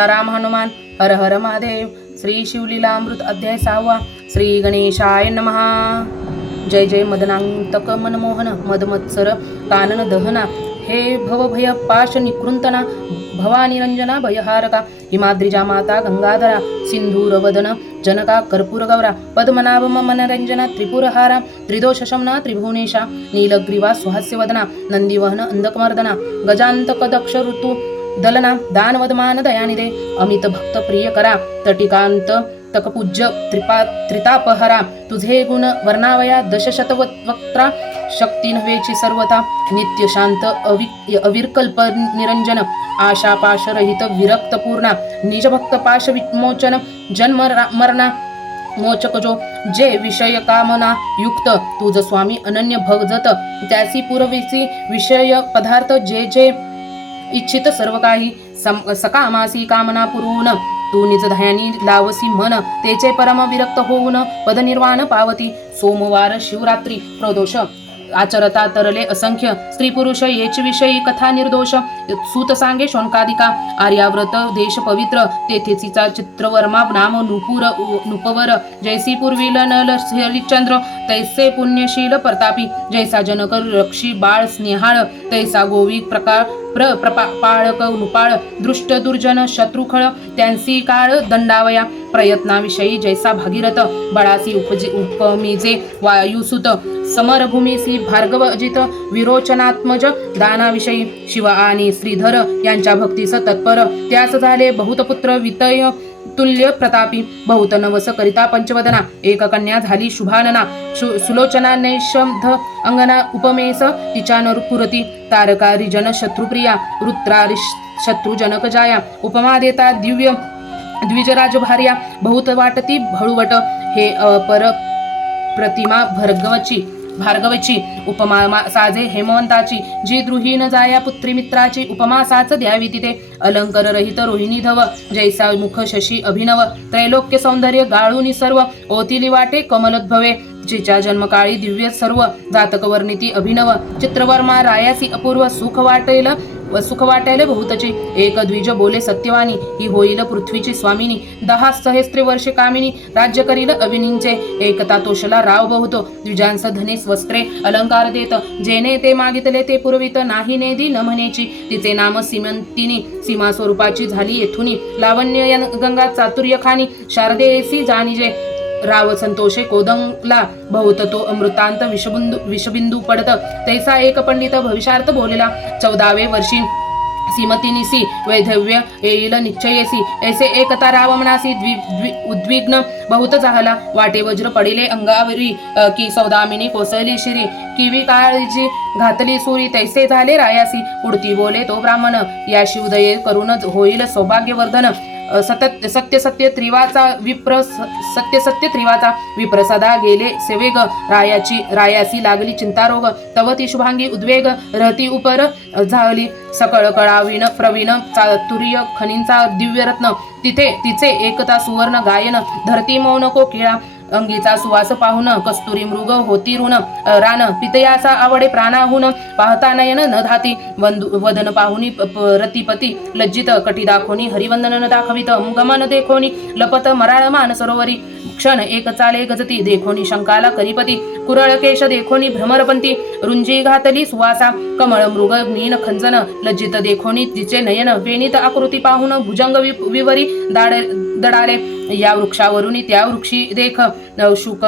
सीताराम हनुमान हर हर महादेव। श्री शिवलीलामृत अध्याय सहावा श्री गणेशाय नमहा जय जय मदनांतक मनमोहन मदमत्सर कानन दहना। हे भवभय पाश निकृंतना भवानिरंजना भयहारका। हिमाद्रिजा माता गंगाधरा सिंधूरवदन जनका कर्पूरगौरा पद्मनाभ मनरंजना त्रिपुरहारा त्रिदोषशमना त्रिभुवनेशा। नीलग्रीवा सुहास्यवदना नंदीवहन अंधकमर्दना। गजांतकदक्ष ऋतू दलना दानवदमान दयानिदे अमित भक्त प्रिय करा तटिकांत तकपूज्य त्रिपा त्रितापहरा तुझे गुण वर्णावया दशशतवक्त्रा शक्ती नव्हेची सर्वथा नित्य शांत अवि अविर्कल्प निरंजन आशापाशरहित विरक्तपूर्णा निजभक्त पाश विमोचन जन्म रा- मरणा मोचक जो जे विषय कामना युक्त तुझ स्वामी अनन्य भगजत त्यासी पूर्वीसी विषय पदार्थ जे जे इच्छित सर्व काही सम- सकामासी कामना पुरवून तू निज धयानी लावसी मन तेचे परम विरक्त होऊन पदनिर्वाण पावती. सोमवार शिवरात्री प्रदोष. आचरता तरले असंख्य स्त्री पुरुष येच विषयी कथा निर्दोष. सूत सांगे शोणकादिका आर्याव्रत देश पवित्र. तेथेचीचा चित्रवर्मा नाम नुपुर नुपवर. जैसी पूर्वी नल हरिश्चंद्र तैसे पुण्यशील प्रतापी. जैसा जनकर रक्षी बाळ स्नेहाळ. तैसा गोवी प्रकार प्र प्रपा पाळक नुपाळ दृष्ट दुर्जन शत्रुखळ. त्यांसी काळ दंडावया. प्रयत्नाविषयी जैसा भागीरथ. बळासी उपजे उपमिजे वायुसुत. समरभूमीसी भार्गव अजित विरोचनात्मज दानाविषयी शिव आणि श्रीधर यांच्या भक्तीस तत्पर त्यास झाले बहुतपुत्र वितय तुल्य प्रतापी बहुत नवस करिता पंचवदना एक कन्या झाली शुभानना शु सुलोचना नैशब्ध अंगना उपमेस तिच्या नरपुरती तारका रिजन शत्रुप्रिया रुद्रा शत्रुजनक जाया उपमा देता दिव्य द्विजराज भार्या बहुत वाटती भळुवट हे अपर प्रतिमा भर्गवची भार्गवची उपमा साजे हेमवंताची. जी द्रुही न जाया पुत्री मित्राची उपमा साच द्यावी तिथे. अलंकर रहित रोहिणी धव जैसा मुख शशी अभिनव. त्रैलोक्य सौंदर्य गाळूनी सर्व ओतिली वाटे कमलोद्भवे. जिच्या जन्मकाळी दिव्य सर्व जातक वर्णिती अभिनव. चित्रवर्मा रायासी अपूर्व सुख वाटेल. व सुख वाटायले बहुतची एक द्विज बोले सत्यवानी ही होईल पृथ्वीची स्वामिनी. दहा सहस्त्री वर्षे कामिनी राज्य करील अविनींचे. एकता तोषला राव बहुतो. द्विजांस धनेस वस्त्रे अलंकार देत. जेने ते मागितले ते पुरवित. नाही नेदी न म्हणेची तिचे नाम सीमंतिनी. सीमा स्वरूपाची झाली येथुनी. लावण्य गंगा चातुर्य खानी शारदेसी जानिजे राव संतोषे कोदंगला बहुत तो अमृतांत विषबिंदू विषबिंदू पडत. तैसा एक पंडित भविष्यार्थ बोलला चौदावे वर्षी सीमतिनिसी वैधव्य येईल निश्चयेसी ऐसे एकता राव द्वि द्वि उद्विग्न बहुत झाला. वाटे वज्र पडिले अंगावरी की सौदामिनी कोसळली शिरी. किवी काळजी घातली सुरी तैसे झाले रायासी. उडती बोले तो ब्राह्मण या शिवदये करून होईल सौभाग्यवर्धन. सतत सत्य सत्य त्रिवाचा विप्र सत्य सत्य त्रिवाचा विप्रसदा गेले सेवेग रायाची रायासी लागली चिंतारोग तवती शुभांगी उद्वेग रहती उपर झाली सकळ कळावीण प्रवीण चातुर्य खनींचा दिव्यरत्न. तिथे तिचे एकता सुवर्ण गायन धरती मौन कोकिळा अंगीचा सुवास पाहुन कस्तुरी मृग होती ऋण रान पितयाचा आवडे प्राणाहून पाहता नयन न धाती वदन पाहुनी रतिपती लज्जित कटी दाखोनी हरिवंदन न दाखवित मुगमन देखोनी लपत मराळ मान सरोवरी क्षण एक चाले गजती देखोनी शंकाला करिपती कुरळ केश देखोनी भ्रमरपंती. रुंजी घातली सुवासा कमळ मृग नीन खंजन लज्जित देखोनी तिचे नयन. वेणीत आकृती पाहून भुजंग वि- विवरी दाड दडाले. या वृक्षावरून त्या वृक्षी देख शुक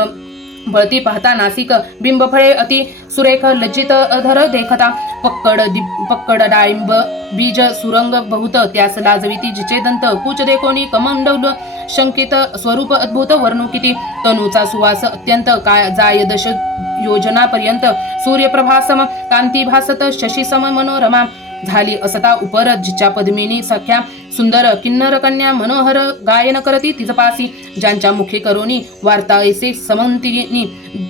बळती पाहता नासिक बिंबफळे अति सुरेख लज्जित अधर देखता पक्कड दि- पक्कड डाळिंब बीज सुरंग बहुत त्यास लाजविती जिचे दंत कुच देखोनी कमंडवल शंकित स्वरूप अद्भुत वर्णुकिती तनूचा सुवास अत्यंत काय जाय दश योजनापर्यंत सूर्यप्रभासम कांती भासत शशीसम मनोरमा झाली. असता उपरत जिच्या पद्मिनी सख्या सुंदर किन्नर कन्या मनोहर गायन करती. तिजपासी ज्यांच्या मुखे करोनी वार्ता ऐसे समंतिनी.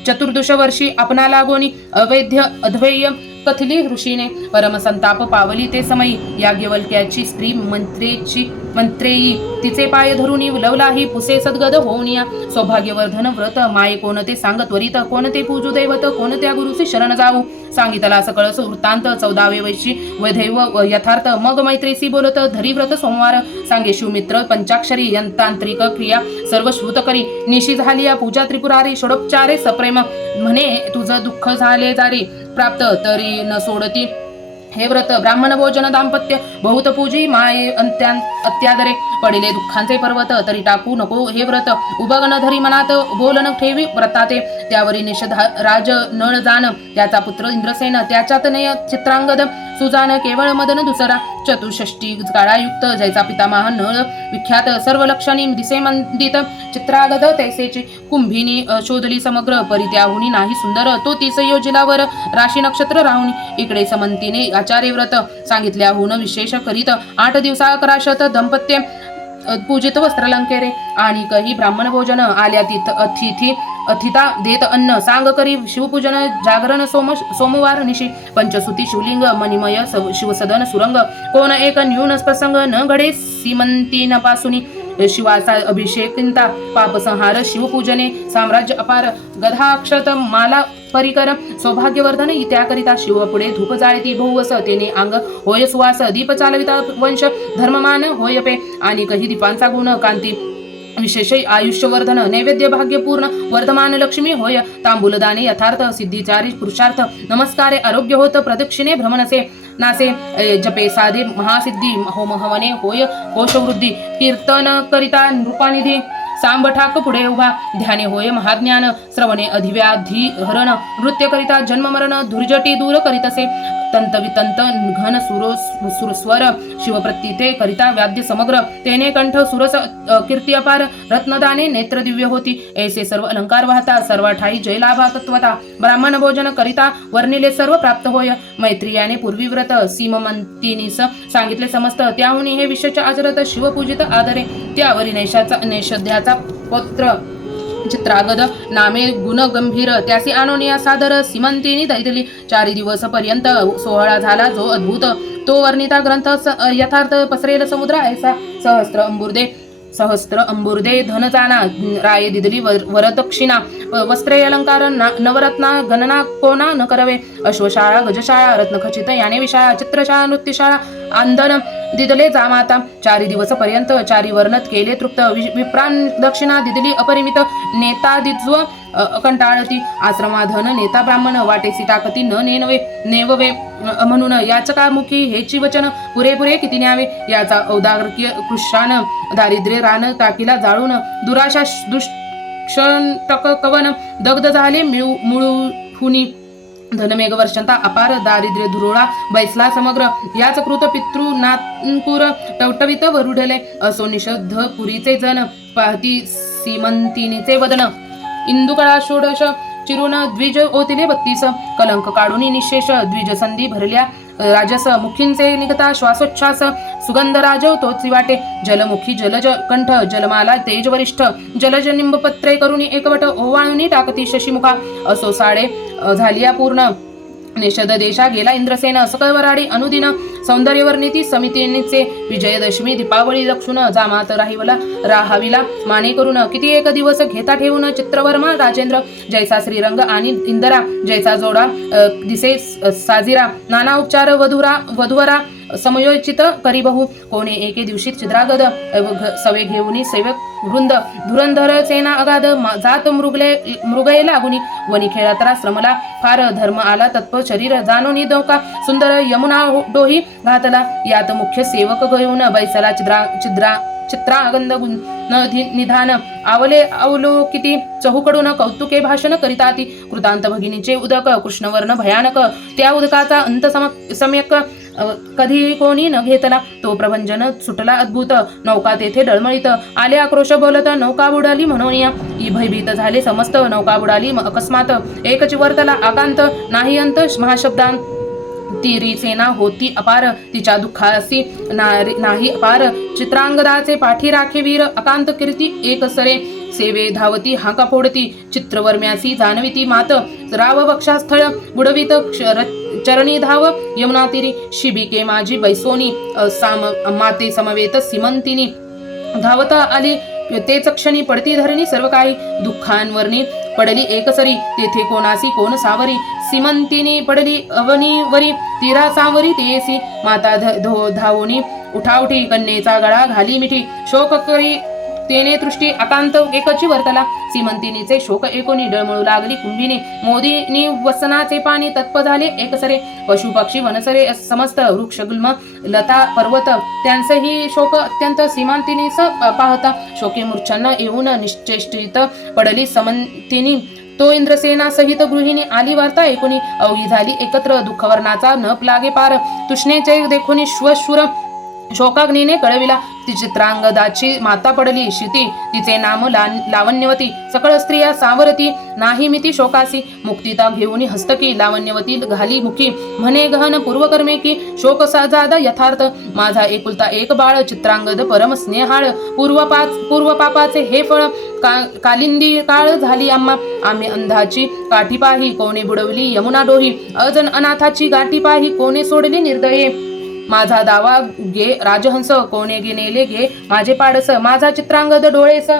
चतुर्दश वर्षी आपणा लागोनी अवैध अद्वैय कथली ऋषीने परमसंताप पावली ते समयी. याज्ञवल्क्याची स्त्री मंत्रेची मंत्रेयी. तिचे पाय धरून उलवलाही पुसे सद्गद होऊनिया सौभाग्यवर्धन व्रत माये कोणते सांग त्वरित कोणते पूजू दैवत कोणत्या गुरुचे शरण जाऊ सांगितला सकळ वृत्तांत चौदावे वैशी. वैधैव यथार्थ मग मैत्रीसी बोलत धरी व्रत सोमवार. सांगे शिवमित्र पंचाक्षरी यंतांत्रिक क्रिया. सर्व श्रुत करी. निशी झाली या पूजा त्रिपुरारी. षोडोपचारे सप्रेम. म्हणे तुझं दुःख झाले जारी प्राप्त तरी न सोडती. हे व्रत ब्राह्मण भोजन दाम्पत्य बहुत पूजी माये अंत्या अत्यादरे पडिले दुःखांचे पर्वत तरी टाकू नको हे व्रत. उबगन धरी मनात बोलन ठेवी व्रताते. त्यावरी निषेध राज नळ जान त्याचा पुत्र इंद्रसेन त्याच्यात नय चित्रांगद सुजान केवळ मदन दुसरा चतुष्षष्टी काळायुक्त जैचा पितामह नळ विख्यात सर्व लक्षणी दिसे मंदित चित्रागद तैसेची कुंभिनी शोधली समग्र परित्याहुनी नाही सुंदर तो तिस योजिलावर राशी नक्षत्र राहुनी इकडे समंतीने आचार्य व्रत सांगितल्याहून विशेष करीत आठ दिवसा कराशत दंपत्य पूजित वस्त्रलंकेरे आणि काही ब्राह्मण भोजन आल्या तिथ अतिथी अथिता देत अन्न. सांग करी शिवपूजन जागरण सोम सोमवार निशी. पंचसुती शिवलिंग मणिमय शिवसदन सुरंग. कोण एक न्यून प्रसंग न घडे सीमंतीन पासुनी शिवाचा अभिषेकिंता पापसंहार शिवपूजने साम्राज्य अपार गधाक्षत माला परिकर. सौभाग्यवर्धन त्याकरिता शिवपुढे धूप जाळती भोवस तेने अंग होय सुवास दीप चालविता वंश धर्ममान होय पे. आणि काही दीपांचा गुण कांती. विशेष आयुष्यवर्धन नैवेद्य भाग्यपूर्ण वर्धमान लक्ष्मी होय तांबूलदाने यथार्थ सिद्धीचारी पुरुषार्थ नमस्कारे आरोग्य होत प्रदक्षिणे भ्रमणसे नासे जपे साधे महासिद्धी होम हवने होय कोशवृद्धी कीर्तन करिता नृपानिधी सांबठाक पुढे उभा ध्याने होय महाज्ञान श्रवणे अधिव्याधी हरण नृत्य करिता जन्म मरण धुर्जटी दूर करीतसे तंत वितंत घन सुरो सुरस्वर शिवप्रतिते करिता व्याद्य समग्र तेने कंठ सुरस कीर्ती अपार रत्नदाने नेत्र दिव्य होती. ऐसे सर्व अलंकार वाहता सर्व ठाई तत्वता ब्राह्मण भोजन करिता वर्णिले सर्व प्राप्त होय. मैत्रियाने पूर्वी व्रत सीममंतिनीस सांगितले समस्त त्याहून हे विषयच्या आचरत शिवपूजित आदरे. त्यावरी नैशाचा नैषध्याचा पत्र चित्रागद नामे गुण गंभीर त्यासी आनोनिया सादर सीमंतिनी दैदली चारी दिवस पर्यंत सोहळा झाला जो अद्भुत. तो वर्णिता ग्रंथ स- यथार्थ पसरेल समुद्र ऐसा. सहस्त्र अंबुर्दे सहस्त्र अंबुर्दे धनजाना राये दिदली वर- वरदक्षिणा व- वस्त्रे अलंकार ना- नवरत्ना गणना कोणा न करवे. अश्वशाळा गजशाळा रत्नखचित याने विशाळा चित्रशाळा नृत्यशाळा आंदन. दिदले जामाता. चारी दिवस पर्यंत चारी वर्णत केले तृप्त. वि- विप्रान दक्षिणा दिदली अपरिमित. नेता दिज्व अ- कंटाळती आश्रमाधन नेता ब्राह्मण वाटेसी टाकती न नेनवे नेववे. म्हणून याचकामुखी हेची वचन पुरेपुरे किती न्यावे? याचा औदार्क्य कृशान दारिद्र्य रान टाकीला जाळून दुराशा दुष्टक कवन. दग्ध झाले मिळू मुळुहुनी. धनमेघ वर्षांता अपार दारिद्र्य धुरोळा बैसला समग्र. याच कृत पितृ नानपूर टवटवित वरुढले. असो निषद्ध पुरीचे जन पाहती सीमंतिनीचे वदन. इंदुकळा षोडश चिरून द्विज ओतिले बत्तीस. कलंक काढून निशेष द्विज संधी भरल्या. राजस मुखींचे निघता श्वासोच्छ्वास सुगंध राजवतो तोच जलमुखी जलज कंठ जलमाला तेज वरिष्ठ जलज निंबपत्रे करून एकवट ओवाळणी टाकती शशीमुखा असो साडे झालिया पूर्ण. निषद देशा गेला. इंद्रसेन सकळवराडी अनुदिन सौंदर्यवर्णिती समितीचे विजयदशमी दीपावळी लक्षुण जामात राहिवला राहाविला. माने करून किती एक दिवस घेता ठेवून चित्रवर्मा राजेंद्र जैसा श्रीरंग आणि इंदरा जैसा जोडा दिसे साजिरा. नाना उपचार वधुरा वधुवरा समयोचित करी बहु कोणे एके दिवशी चिद्रागद सवे घेऊन सेवक वृंद। धुरंधर सेना अगाध मा- जात मृगले मृगये लागुनी वनी खेळातरा श्रमला फार धर्म आला तत्व शरीर जाणून दोका सुंदर यमुना हो, डोही घातला। यात मुख्य सेवक घेऊन बैसला चिद्रा चिद्रा चित्रागंध नधी- निधान। आवले अवलोकिती चहूकडून कौतुके भाषण करिताती। कृतांत भगिनीचे उदक कृष्णवर्ण भयानक। त्या उदकाचा अंत सम्यक कधी कोणी न घेतला तो प्रभंजन सुटला अद्भुत. नौका तेथे डळमळीत. आले आक्रोश बोलत नौका बुडाली म्हणून या. ई भयभीत झाले समस्त. नौका बुडाली अकस्मात. एक चिवर्तला आकांत नाही अंत महाशब्दांत. तिरी सेना होती अपार तिच्या दुःखासी नारी- नाही अपार. चित्रांगदाचे पाठी राखे वीर अकांत कीर्ती एक सरे. सेवे धावती हाका फोडती. चित्रवर्म्यासी जाणविती मात. राव वक्षास्थळ बुडवित क्ष- चरणी धाव यमुना तिरी शिबिके माझी बैसोनी साम माते समवेत सिमंतिनी. धावता आली तेच क्षणी पडती धरणी सर्व काही दुःखांवरणी पडली एकसरी. तेथे कोणासी कोण सावरी? सिमंतीनी पडली अवनीवरी. तीरा सावरी तेसी माता ध- धो धावोनी. उठाउठी कन्येचा गळा घाली मिठी. शोक करी तेने दृष्टी अकांत एकची वर्तला. सीमंतिनीचे शोक एकोणी डळमळू लागली. कुंभीने मोदीनी वसनाचे पाणी तत्प झाले. एकसरे पशु पक्षी वनसरे समस्त वृक्ष गुल्म लता पर्वत त्यांचेही शोक अत्यंत सीमांतिनीस पाहता. शोके मूर्छांना येऊन निश्चेष्टित पडली. समंतिनी तो इंद्रसेना सहित गृहिणी आली. वार्ता ऐकुनी अवघी झाली. एकत्र दुःखवर्णाचा नप लागे पार. तुष्णेचे देखुनी श्वशुर शोकाग्नीने कळविला. ती चित्रांगदाची माता पडली. शिती तिचे नाम लावण्यवती. सकळ स्त्रिया सावरती. नाही मी ती शोकासी. मुक्तिता घेऊन हस्तकी. लावण्यवती घाली मुखी. म्हणे गहन पूर्वकर्मे की शोक साजाद यथार्थ. माझा एकुलता एक बाळ चित्रांगद परम स्नेहाळ. पूर्वपाच पूर्वपापाचे हे फळ का कालिंदी काळ झाली आम्हा आम्ही अंधाची काठी पाही. कोणी बुडवली यमुना डोही. अजन अनाथाची गाठी पाही. कोणी सोडली निर्दये. माझा दावा गे राजहंस कोणे गेनेले गे माझे पाडस माझा चित्रांगद डोळेस.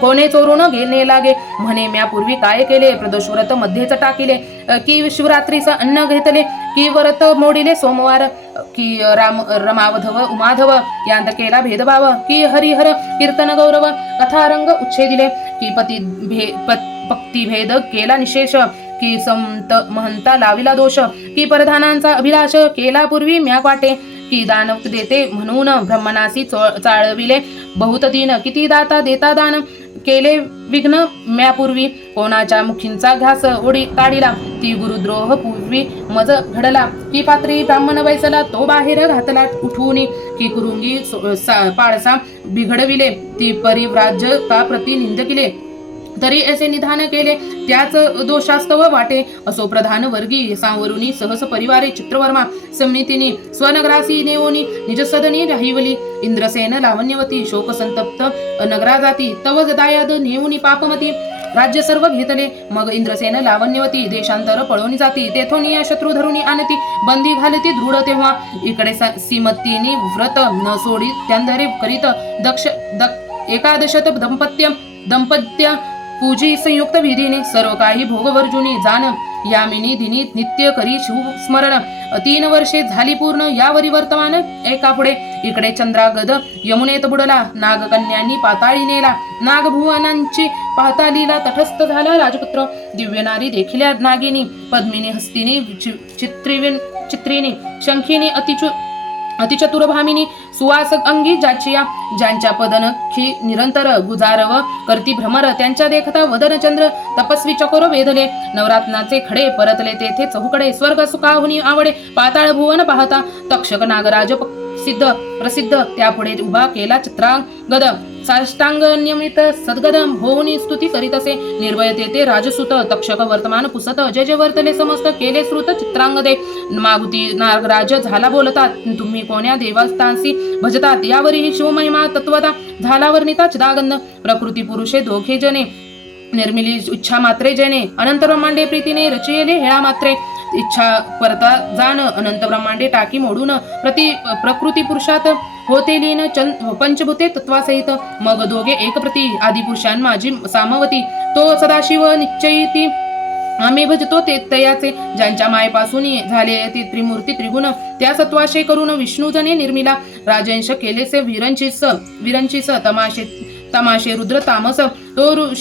कोणे चोरून घेणे लागे म्हणे म्या पूर्वी काय केले? प्रदोष व्रत मध्येच टाकिले. की शिवरात्रीचं अन्न घेतले? की व्रत मोडिले सोमवार? की राम रमावधव उमाधव? यांत केला भेदभाव? की हरिहर कीर्तन गौरव? कथारंग उच्छेदिले? की पती भे पत- भेद केला निशेष की संत महंता लाविला दोष की परधानांचा अभिलाष केला पूर्वी म्या वाटे की दान देते म्हणून ब्रह्मनासी चाळविले. बहुत दिन किती दाता देता दान केले विघ्न म्यापूर्वी कोणाच्या मुखींचा घास ओढी काढिला ती गुरुद्रोह पूर्वी मज घडला. की पात्री ब्राह्मण बैसला तो बाहेर घातला उठून. की कुरुंगी पाळसा बिघडविले ती परिव्राज्य का प्रतिनिंद केले तरी असे निधान केले. त्याच दोषास्तव वाटे असो प्रधान वर्गी सांवरुनी सहस परिवारे चित्रवर्मा समितीने स्वनगरासी नेओनी निजसदनी राहिवली. इंद्रसेन लावण्यवती शोकसंतप्त नगराजाती नगरा जाती तव दायाद नेऊनी पापमती. राज्य सर्व घेतले. मग इंद्रसेन लावण्यवती देशांतर पळवणी जाती. तेथून या शत्रू धरुणी आणती. बंदी घालती दृढ तेव्हा. इकडे सीमतीने व्रत न सोडी त्यांधरे करीत दक्ष दक एकादशत दंपत्य दंपत्य पूजी संयुक्त विधीने सर्व काही भोगवर्जुनी जाण यामिनी दिनी नित्य करी शिव स्मरण तीन वर्षे झाली पूर्ण यावरी वर्तमान एका पुढे इकडे चंद्रागद यमुनेत बुडला नागकन्यांनी पाताळी नेला नागभुवनांची पातालीला तटस्थ झाला राजपुत्र दिव्यनारी देखील देखिल्या नागिनी पद्मिनी हस्तिनी चित्रिविन चित्रिनी शंखिनी अतिचू अतिचतुरभामिनी सुवासक अंगी जाचिया ज्यांच्या पदनखी निरंतर गुजारव करती भ्रमर त्यांच्या देखता वदन चंद्र तपस्वी चकोर वेधले. नवरात्नाचे खडे परतले तेथे चहुकडे स्वर्ग सुखाहुनी आवडे पाताळ भुवन पाहता तक्षक नागराज सिद्ध प्रसिद्ध. त्यापुढे उभा केला चित्रांगद साष्टांग नियमित सद्गदम. होऊन स्तुती करीत असे. निर्भय ते राजसुत तक्षक वर्तमान पुसत जय जय वर्तले समस्त केले श्रुत चित्रांगदे. मागुती नागराज झाला बोलतात. तुम्ही कोण्या देवस्थानसी भजतात? यावरही शिवमहिमा तत्वता झाला वर्णिता चिदागंध. प्रकृती पुरुषे दोघे जने निर्मिली इच्छा मात्रे जने अनंतर मांडे प्रीतीने रचिले हेळा मात्रे. इच्छा परता जाण अनंत ब्रह्मांडे टाकी मोडून प्रति प्रकृती पुरुषात होते लीन चंद पंचभूते तत्वासहित. मग दोघे एक प्रती आदिपुरुषां माझी सामवती. तो सदाशिव निश्चयती. आम्ही भजतो ते तयाचे. ज्यांच्या मायेपासून झाले ते त्रिमूर्ती त्रिगुण. त्या सत्वाशे करून विष्णूजने निर्मिला. राजंश केलेसे विरंचिस विरंचिस तमाशे तमाशे रुद्र तामस तो रु-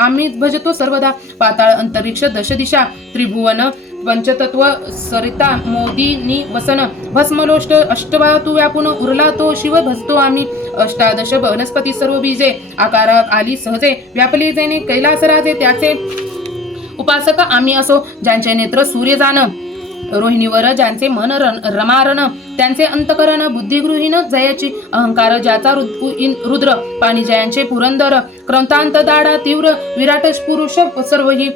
आम्ही भजतो सर्वदा. पाताळ अंतरिक्ष दश दिशा त्रिभुवन पंचतत्व सरिता मोदीनी वसन भस्मलोष्ट अष्टबातू व्यापून उरला तो शिव भजतो आम्ही. अष्टादश वनस्पती सर्व बीजे आकारात आली सहजे व्यापली जेने कैलास राजे त्याचे उपासक आम्ही असो ज्यांचे नेत्र सूर्य जाण. रोहिणीवर ज्यांचे मन रन- रमारण त्यांचे अंतकरण बुद्धिगृहीन जयाची अहंकार ज्याचा इन- रुद्र पाणी जयांचे पुरंदर क्रंतांत दाडा तीव्र विराट पुरुष सर्व ही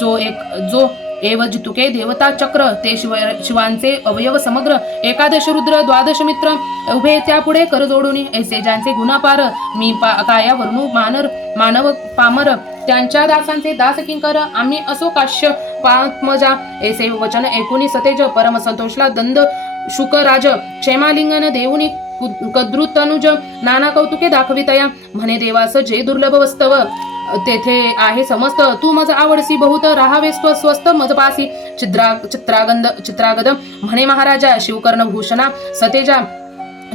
जो एक जो एव जितुके देवता चक्र ते शिव शिवांचे अवयव समग्र एकादश रुद्र द्वादश मित्र उभे त्यापुढे कर जोडून ऐसे ज्यांचे गुणापार मी पा काया वर्णू मानर मानव पामर त्यांच्या दासांचे दास किंकर आम्ही असो काश्य पात्मजा ऐसे वचन एकोणी सतेज परम संतोषला दंद शुकराज क्षेमालिंगन देऊनी कद्रुतनुज नाना कौतुके दाखवितया म्हणे देवास जे दुर्लभ वस्तव तेथे आहे समस्त. तू मज आवडसी बहुत राहावे स्वस्त मज पासी चित्रा चित्रागंद चित्रागद म्हणे महाराजा शिवकर्ण भूषणा सतेजा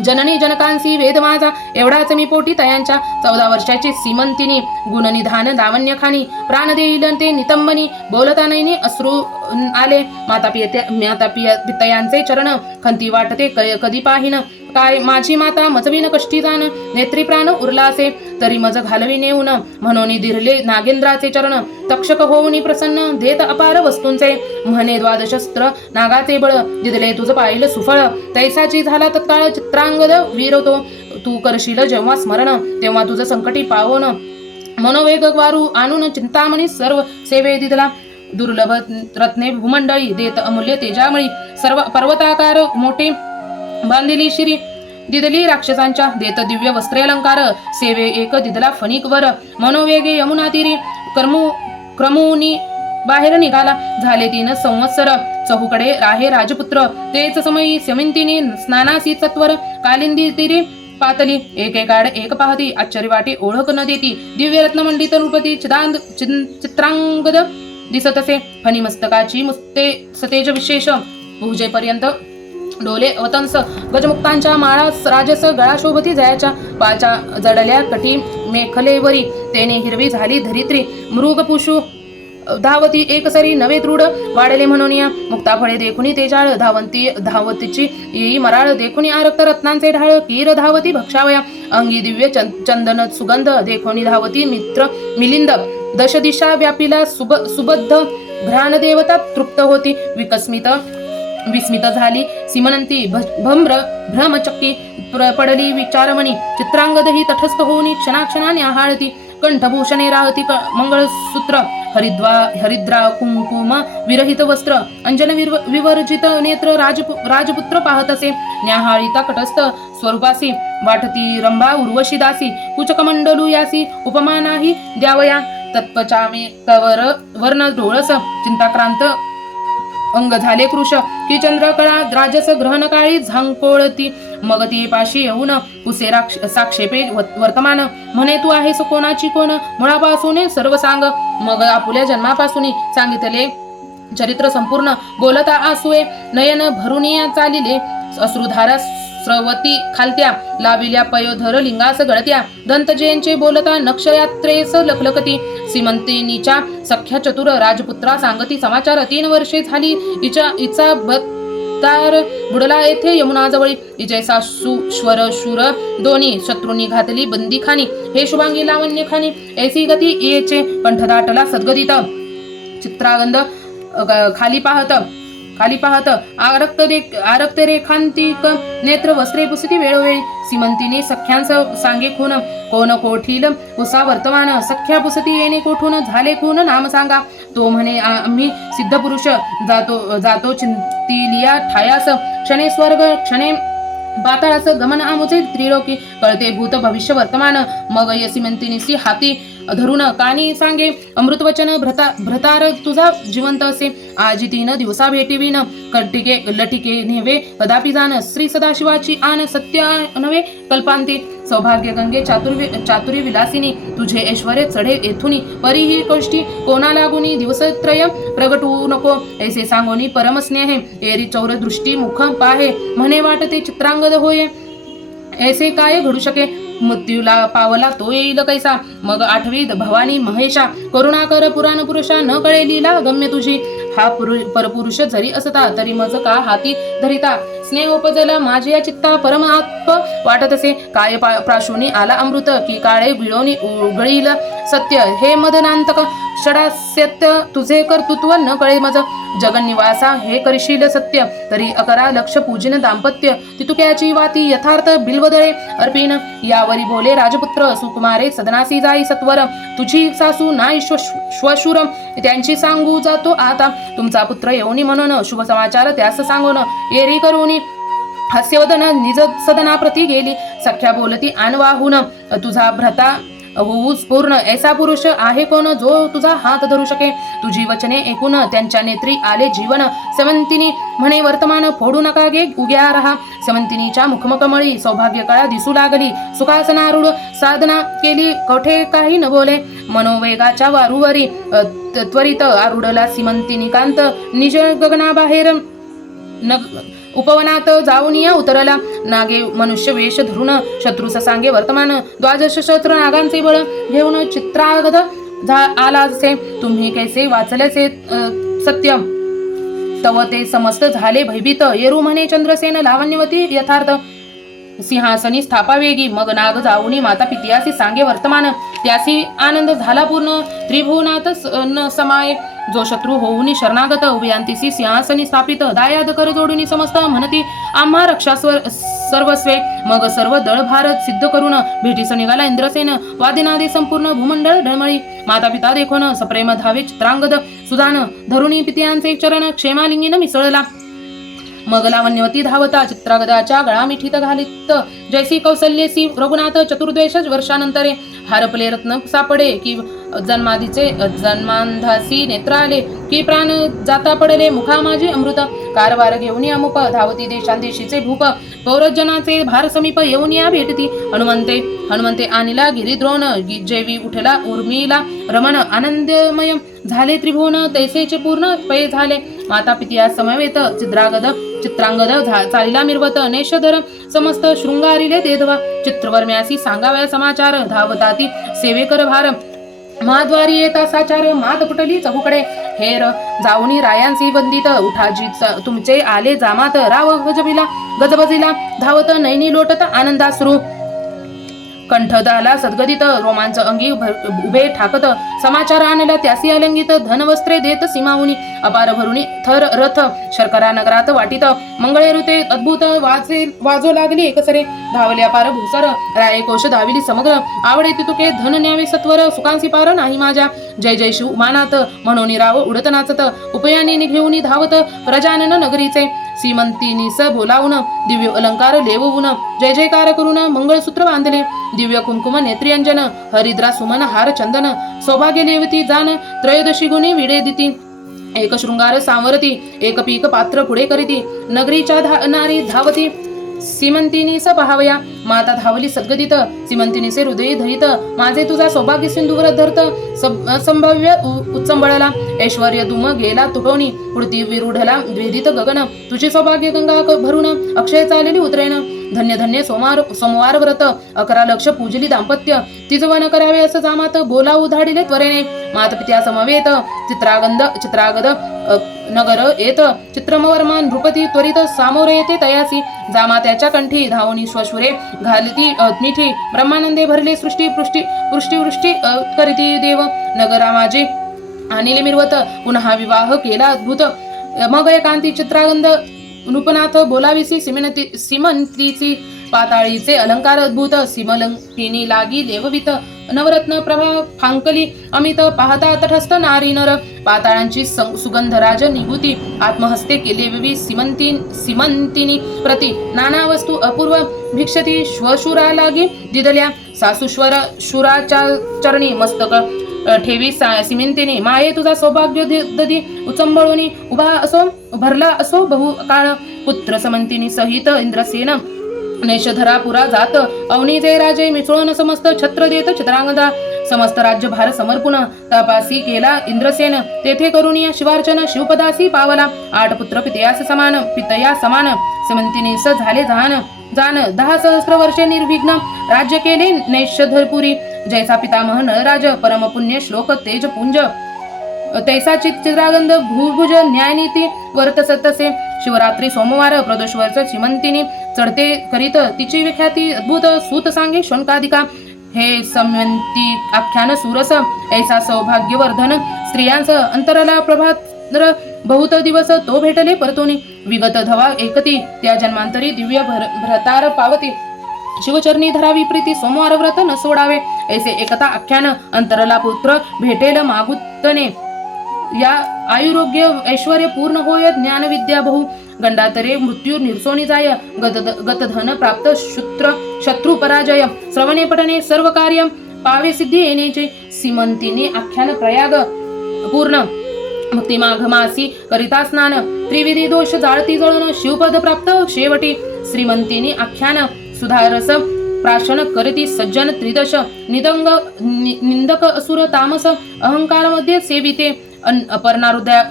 जननी जनकांसी वेद माझा एवढाच मी पोटी तयांच्या. चौदा वर्षाची सीमंतिनी गुणनिधान दावण्यखानी प्राण देईल ते नितंबनी बोलता नैनी अश्रू आले. माता पित्या माता पिय- पितयांचे चरण खंती वाटते कधी पाहिन. काय माझी माता मजविन कष्टी जाण नेत्री प्राण उरला असे तरी मज घालवी नेऊन म्हणून दिरले नागेंद्राचे चरण तक्षक होऊन प्रसन्न देत अपार वस्तूंचे. म्हणे द्वादशस्त्र नागाचे बळ दिदले तुझ पाहिलं सुफळ. तैसाची झाला तत्काळ चित्रांगद वीरतो. तू करशील जेव्हा स्मरण तेव्हा तुझं संकटी पावन. मनोवेग वारू आणून चिंतामणी सर्व सेवे दिदला. दुर्लभ रत्ने भूमंडळी देत अमूल्य तेजामळी. सर्व पर्वताकार मोठे बांधिली शिरी. दिदली राक्षसांच्या देत दिव्य वस्त्रे अलंकार सेवे एक दिदला फणिक वर मनोवेगे यमुना तिरी. कर्मू क्रमुनी बाहेर निघाला. झाले तीन संवत्सर. चहूकडे राहे राजपुत्र. तेच समयी समिंतीने स्नानासी सत्वर कालिंदी तिरी पातली. एक एकाड एक पाहती. आश्चर्य वाटे ओळख न देती. दिव्य रत्नमंडित रूपती चिदांग चित्रांगद दिसत असे. फणिमस्तकाची मुस्ते सतेज विशेष. पूजेपर्यंत डोले वतनस गजमुक्तांच्या माळास राजस गळाशोभती जयाच्या पाचा जडल्या कठी मेखलेवरी. तेने हिरवी झाली धरित्री. मृगपुषू धावती एकसरी नवे दृढ. वाढले म्हणून या मुक्ताफळे देखुनी तेजाळ धावंती धावतीची येई मराळ देखुनी आरक्त रत्नांचे ढाळ. कीर धावती भक्षावया. अंगी दिव्य चंदन सुगंध देखुनी धावती मित्र मिलिंद. दश दिशा सुब सुबद्ध. घ्राण देवता तृप्त होती. विकस्मित विस्मित झाली. सिमनंती भ- भ्रमचक्की पडली विचारमणी चित्रांगद ही तटस्थ होऊन क्षणाक्षणाने आहाळती. कंठभूषणे राहती मंगळसूत्र हरिद्वा हरिद्रा कुंकुम विरहित वस्त्र अंजन विर- विवर्जित नेत्र राजपु राजपुत्र पाहत असे. न्याहाळिता कटस्थ स्वरूपासी वाटती रंभा उर्वशी दासी कुचकमंडलू यासी उपमानाही द्यावया. तत्पचामे कवर वर्ण डोळस चिंताक्रांत अंग झाले कृश की चंद्रकळा राजस ग्रहणकाळी झांकोळती मग ती पाशी येऊन कुसेरा राक्ष- साक्षेपे वर्तमान. म्हणे तू आहेस कोणाची कोण? मुळापासून सर्व सांग. मग आपुल्या जन्मापासून सांगितले. चरित्र संपूर्ण बोलता आसुए नयन भरुनिया चालिले. अश्रुधारा स्रवती खालत्या लाविल्या पयोधर लिंगास गळत्या दंतजयंचे बोलता नक्षयात्रेस लखलखती सीमंतिनीच्या सख्या चतुर राजपुत्रा सांगती समाचार तीन वर्षे झाली इचा इचा बत्तार बुडला येथे यमुनाजवळी इजयसा सुश्वर शुर शूर दोन्ही शत्रूंनी घातली बंदी खाणी हे शुभांगी लावण्य खानी ऐसी गती येचे कंठदाटला सद्गदित चित्रागंध ग- खाली पाहत खाली पाहत आरक्त आरक्त रेखांतिक नेत्र वस्त्रे पुसती वेळोवेळी. सिमंतीने सख्यांस सांगे खून. कोण कोठील उसा वर्तमान? सख्या पुसती येणे कोठून? झाले खून? नाम सांगा. तो म्हणे आम्ही सिद्ध पुरुष जातो जातो चिंतिलिया ठायास. क्षणे स्वर्ग क्षणे बाताळाचं गमन आमुचे त्रिलोकी कळते भूत भविष्य वर्तमान. मग यसिमंतिनिसी हाती धरून कानी सांगे अमृतवचन भ्रता भ्रतार तुझा जिवंत असे. आजी तीन दिवसा भेटीविन कटिके लटिके नेवे कदापि जाण श्री सदाशिवाची आन सत्य नव्हे कल्पांती. सौभाग्य गंगे चातुर्य चातुर्य विलासिनी तुझे ऐश्वर चढे येथुनी परी ही गोष्टी कोणा लागुनी दिवसत्रय प्रगटू नको. ऐसे सांगोनी परमस्नेहे एरी चौर दृष्टी मुख पाहे. म्हणे वाटते चित्रांगद होय. ऐसे काय घडू शके? मृत्यूला पावला तो येईल कैसा? मग आठवी भवानी महेशा करुणा कर पुराण पुरुषा न कळे लिहिला गम्य तुझी. हा परपुरुष जरी असता तरी मज का हाती धरिता. स्नेह उपजला माझे या चित्ता परमात्म वाटत असे. काय प्राशुनी आला अमृत की काळे बिळोनी उघळील सत्य. हे मदनांतक षडास्यत्य तुझे कर्तृत्व न कळे मज जगन्निवासा हे करशील सत्य. तरी अकरा लक्ष पूजिन दाम्पत्य. तितुक्याची वाती यथार्थ बिल्वदळे अर्पिन. यावरी बोले राजपुत्र सुकुमारे सदनासी जाई सत्वर. तुझी सासू नाही श्वशुर. त्यांची सांगू जातो आता. तुमचा पुत्र येऊनी म्हणून शुभ समाचार त्यास सांगून येरी करूनी. हास्यवदन निज सदनाप्रती गेली. सख्या बोलती आणवाहून तुझा भ्रता होऊस पूर्ण ऐसा पुरुष आहे कोण जो तुझा हात धरू शके तुझी वचने ऐकून त्यांच्या नेत्री आले जीवन. सवंतिनी म्हणे वर्तमान फोडू नका गे उग्या रहा. सवंतिनीच्या मुखमकमळी सौभाग्य कळा दिसू लागली. सुखासनारूढ साधना केली कोठे काही न बोले. मनोवेगाच्या वारूवरी त- त्वरित आरुडला सीमंतिनी कांत निज गगनाबाहेर न उपवनात जाऊन या उतरला. नागे मनुष्य वेश धरून शत्रूचा सांगे वर्तमान. द्वादश शस्त्र नागांचे बळ घेऊन चित्रागद झा आला असे तुम्ही कैसे वाचल्याचे सत्य तव ते समस्त झाले भयभीत. येरू म्हणे चंद्रसेन लावण्यवती यथार्थ. सिंहासनी स्थापावेगी. मग नाग जाऊनी माता पितियासी सांगे वर्तमान. त्यासी आनंद झाला पूर्ण. त्रिभुवनात न समाय. जो शत्रू होऊनी शरणागत उभयांतीसी सिंहासनी स्थापित. दायाद कर जोडूनी समस्त म्हणती आम्हा रक्षास्वर सर्वस्वे. मग सर्व दळ भारत सिद्ध करून भेटीस निघाला इंद्रसेन. वादिनादे संपूर्ण भूमंडळ ढळमळी. माता पिता देखोन सप्रेम धावे चित्रांगद. सुदान धरुणी पितियांचे चरण क्षेमालिंगीन मिसळला. मग लावण्यवती धावता चित्रागदाच्या गळा मिठीत घालीत. जैसी कौसल्यसी रघुनाथ चतुर्दश वर्षानंतरे. हारपले रत्न सापडे की जन्मादीचे जन्मांधासी नेत्र आले की प्राण जाता पडले मुखा माझे अमृत. कारभार घेऊन अमुप धावती देशांदेशीचे भूप. पौरजनाचे भार समीप येऊन या भेटती. हनुमंते हनुमंते आणिला गिरिद्रोण गि- जेवी उठला उर्मिला. रमण आनंदमय झाले त्रिभुवन तैसेचे पूर्ण पै झाले. माता पितिया समवेत चित्रागद चित्रांगद चालिला मिरवत नेशधर समस्त शृंगारिले देधवा. चित्रवर्म्यासी सांगाव्या समाचार धावताती सेवेकर भार. महाद्वारी येता साचार मात पुटली चहुकडे. हेर जाऊनी रायांसी बंदित उठाजी तुमचे आले जामात. राव गजबिला गजबजिला धावत नैनी लोटत आनंदासरू. कंठदाला सद्गदित रोमांच अंगी उभे ठाकत समाचार आणला त्यासी अलंगित धनवस्त्रे देत सीमाहुनी अपार भरुणी थर रथ शर्करा नगरात वाटित मंगळे ऋते अद्भुत वाजे वाजो लागली एकसरे धावले अपार भूसर राये कोश धाविली समग्र आवडे तुके धन न्यावे सत्वर सुखांसी पार नाही माझ्या जय जय शिव मानात म्हणून राव उडत नाचत उपयानी घेऊन धावत प्रजानन नगरीचे सीमंतिनीस बोलावून दिव्य अलंकार लेवून जय जयकार करून मंगळसूत्र बांधले. दिव्य कुंकुम नेत्रियंजन हरिद्रा सुमन हार चंदन सौभाग्य लेवती जान त्रयोदशी गुणी विडे दिती. एक शृंगार सांवरती एक पीक पात्र पुढे करीती. नगरीच्या धा नारी धावती. सीमंतिनी पहावया. माता धावली सद्गदित सीमंतिनीचे हृदय धरित. माझे तुझा सौभाग्य सिंधुवर धरत. संभाव्य उ- ऐश्वर्य दुम गेला तुटवणी. पृथ्वी विरुढला द्वेदित गगन. तुझे सौभाग्य गंगा भरून. अक्षय चालेली उतरेन. धन्य धन्य सोमार सोमवार व्रत. अकरा लक्ष पूजली दाम्पत्य. तिजवन करावे असं जामात. बोला उधाडिले त्वरेने. मातपित्या समवेत. चित्रागंध चित्रागद नगर येत चित्रमवर्मा नृपती त्वरित सामोर येते तयासी। जामा त्याच्या कंठी धावणी स्वश्वरे घालती अग्निठी ब्रह्मानंदे भरले सृष्टी पृष्टी पृष्टीवृष्टी करीती देव। नगरा माझे आणिले मिरवत पुन्हा विवाह केला अद्भुत। मग एकांती चित्रागंध नृपनाथ बोलाविसी सिमनती सिमंतीची पाताळीचे अलंकार अद्भुत। सिमलंकिनी लागी देववित। नवरत्न प्रभा फांकली अमित पाहता तटस्थ नारी नर। पाताळांची सुगंधराज निगुती आत्महस्ते केलेवी सिमंती सिमंतिनी प्रति नाना वस्तू अपूर्व भिक्षती श्वशुरा लागी दिदल्या सासूश्वर शुराच्या चरणी मस्तक ठेवी सा- सिमिंतीने माये तुझा सौभाग्य दि- ददी उचंबळूनी उभा असो भरला असो बहु काळ पुत्र समंतिनी सहित इंद्रसेन नेशधरापुरा जात. अवनी जे राजे मिसळून समस्त छत्र देत चित्रांगदा समस्त राज्यभार समर्पून तपासी केला इंद्रसेन. तेथे करून शिवार्चन शिवपदासी पावला. आठ पुत्र पितयास समान पितया समान. समंतिनी स झाले जान जान दहा सहस्र वर्षे निर्विघ्न. राज्य केले नैशधरपुरी जैसा पितामह नळराज परमपुण्य श्लोक तेज पुंज तैसा चित्रागंध भूभुज न्यायनीती वर्त तसे शिवरात्री सोमवार प्रदोषवर्ष श्रीमंतिनी चढते करीत तिची विख्याती अद्भुत सूत सांगे शोणकादिका. हे समयंती आख्यान सुरस ऐसा सौभाग्यवर्धन स्त्रियांस अंतराला प्रभात बहुत दिवस तो भेटले परतोनी. विगत धवा एकती त्या जन्मांतरी दिव्य भर भ्रतार पावती. शिवचरणी धरावी प्रीती सोमवार व्रत न सोडावे. ऐसे एकता आख्यान अंतरला पुत्र भेटेल मागुतने. या आयुरोग्य ऐश्वर पूर्ण होय ज्ञान विद्या बहु. गंडातरे मृत्यू निर्सोनी जाय गत गतधन प्राप्त शूत्र शत्रू पराजय श्रवणे पठने सर्व कार्य पावे सिद्धी येण्याचे सिमंतीने आख्यान प्रयाग पूर्ण। मुक्तिमाघमासी करिता स्नान। त्रिविधी दोष जाळती जळून शिवपद प्राप्त शेवटी श्रीमंतीने आख्यान सुधारस प्राशन करती सज्जन त्रिदश। निदंग नि- निंदक असुर तामस। अहंकारमध्ये सेविते। अन- अपर्णा हृदया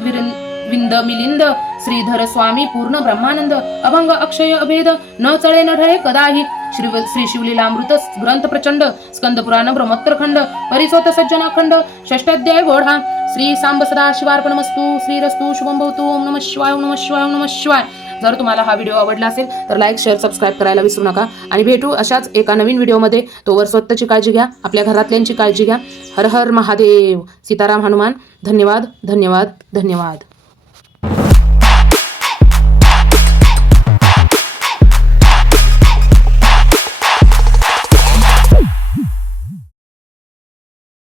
विंद मिलिंद श्रीधर स्वामी पूर्ण ब्रह्मानंद अभंग अक्षय अभेद न चळे न ढळे कदाही. श्री श्री शिवलीलामृत ग्रंथ प्रचंड स्कंद पुराण ब्रह्मोत्तर खंड परिसोत सज्जना खंड षष्टाध्याय वोढा. श्री सांब सदा शिवार्पणमस्तु श्रीरस्तु शुभम भवतु ओम नम शिवाय ओम नम शिवाय ओम नम शिवाय. जर तुम्हाला हा व्हिडिओ आवडला असेल तर लाईक शेअर सबस्क्राईब करायला विसरू नका आणि भेटू अशाच एका नवीन व्हिडिओमध्ये. तोवर स्वतःची काळजी घ्या आपल्या घरातल्यांची काळजी घ्या. हर हर महादेव सीताराम हनुमान. धन्यवाद धन्यवाद धन्यवाद.